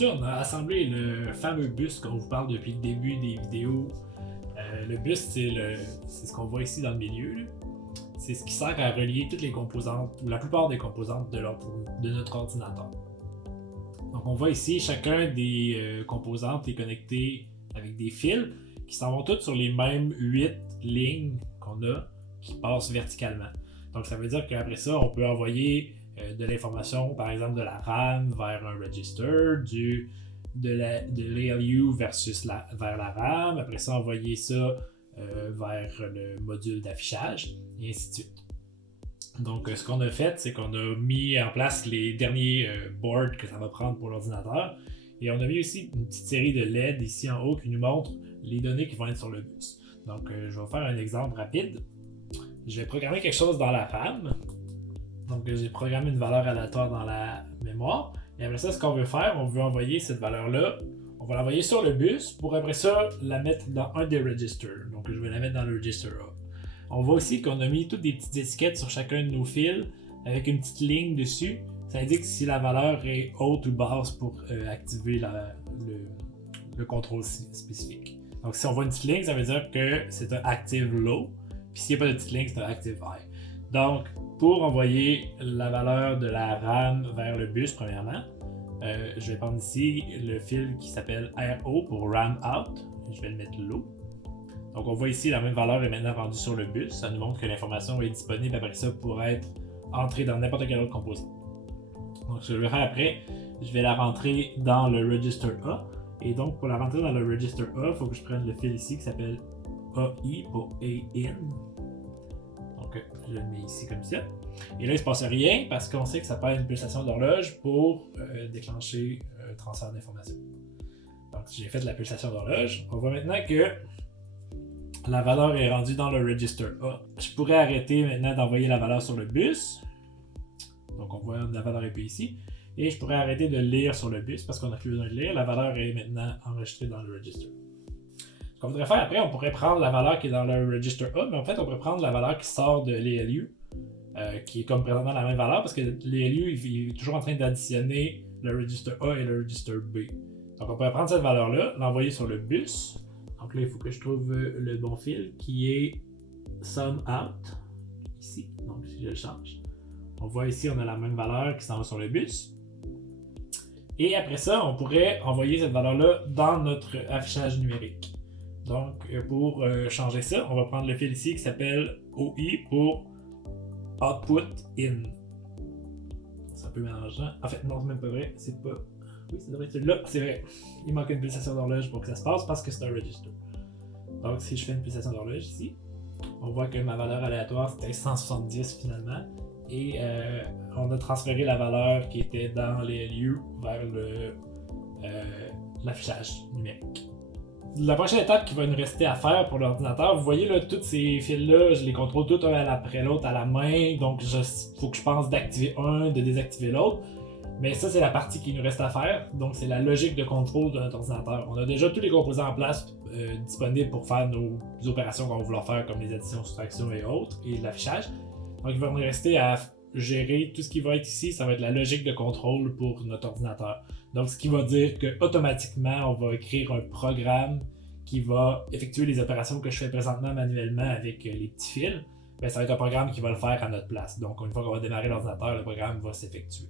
Aujourd'hui, on a assemblé le fameux bus qu'on vous parle depuis le début des vidéos. Le bus, c'est ce qu'on voit ici dans le milieu, là. C'est ce qui sert à relier toutes les composantes, ou la plupart des composantes de notre ordinateur. Donc on voit ici, chacun des composantes est connecté avec des fils qui s'en vont toutes sur les mêmes 8 lignes qu'on a qui passent verticalement. Donc ça veut dire qu'après ça, on peut envoyer de l'information, par exemple de la RAM vers un register, de l'ALU vers la RAM, après ça envoyer ça vers le module d'affichage, et ainsi de suite. Donc ce qu'on a fait, c'est qu'on a mis en place les derniers boards que ça va prendre pour l'ordinateur, et on a mis aussi une petite série de LED ici en haut qui nous montre les données qui vont être sur le bus. Donc je vais faire un exemple rapide. Je vais programmer quelque chose dans la RAM. Donc j'ai programmé une valeur aléatoire dans la mémoire. Et après ça, ce qu'on veut faire, on veut envoyer cette valeur-là. On va l'envoyer sur le bus pour après ça la mettre dans un des registers. Donc je vais la mettre dans le register A. On voit aussi qu'on a mis toutes des petites étiquettes sur chacun de nos fils avec une petite ligne dessus. Ça indique si la valeur est haute ou basse pour activer le contrôle spécifique. Donc si on voit une petite ligne, ça veut dire que c'est un active low. Puis s'il n'y a pas de petite ligne, c'est un active high. Donc pour envoyer la valeur de la RAM vers le bus, premièrement, je vais prendre ici le fil qui s'appelle RO pour RAM out. Je vais le mettre low. Donc on voit ici la même valeur est maintenant rendue sur le bus. Ça nous montre que l'information est disponible après ça pour être entrée dans n'importe quel autre composant. Donc ce que je vais faire après, je vais la rentrer dans le register A. Et donc pour la rentrer dans le register A, il faut que je prenne le fil ici qui s'appelle AI pour A-in. Donc je le mets ici comme ça. Et là il ne se passe rien parce qu'on sait que ça prend une pulsation d'horloge pour déclencher un transfert d'information. Donc j'ai fait la pulsation d'horloge. On voit maintenant que la valeur est rendue dans le register A. Je pourrais arrêter maintenant d'envoyer la valeur sur le bus. Donc on voit la valeur est ici. Et je pourrais arrêter de lire sur le bus parce qu'on n'a plus besoin de lire. La valeur est maintenant enregistrée dans le register. Ce qu'on voudrait faire après, on pourrait prendre la valeur qui est dans le register A, mais en fait on pourrait prendre la valeur qui sort de l'ALU, qui est comme présentement la même valeur parce que l'ALU il est toujours en train d'additionner le register A et le register B. Donc on pourrait prendre cette valeur-là, l'envoyer sur le bus. Donc là il faut que je trouve le bon fil qui est sum out, ici. Donc si je le change, on voit ici on a la même valeur qui s'en va sur le bus. Et après ça, on pourrait envoyer cette valeur-là dans notre affichage numérique. Donc, pour changer ça, on va prendre le fil ici qui s'appelle OI pour Output In. C'est un peu mélangeant. En fait, non, c'est même pas vrai. C'est pas. Oui, ça devrait être celui-là. C'est vrai. Il manque une pulsation d'horloge pour que ça se passe parce que c'est un register. Donc, si je fais une pulsation d'horloge ici, on voit que ma valeur aléatoire c'était 170 finalement. Et on a transféré la valeur qui était dans les LU vers l'affichage numérique. La prochaine étape qui va nous rester à faire pour l'ordinateur, vous voyez là, tous ces fils-là, je les contrôle tous un après l'autre à la main, donc il faut que je pense d'activer un, de désactiver l'autre. Mais ça, c'est la partie qui nous reste à faire, donc c'est la logique de contrôle de notre ordinateur. On a déjà tous les composants en place disponibles pour faire nos opérations qu'on va vouloir faire, comme les additions, soustractions et autres, et l'affichage. Donc il va nous rester à gérer tout ce qui va être ici, ça va être la logique de contrôle pour notre ordinateur. Donc ce qui va dire qu'automatiquement, on va écrire un programme qui va effectuer les opérations que je fais présentement manuellement avec les petits fils. Bien, ça va être un programme qui va le faire à notre place. Donc une fois qu'on va démarrer l'ordinateur, le programme va s'effectuer.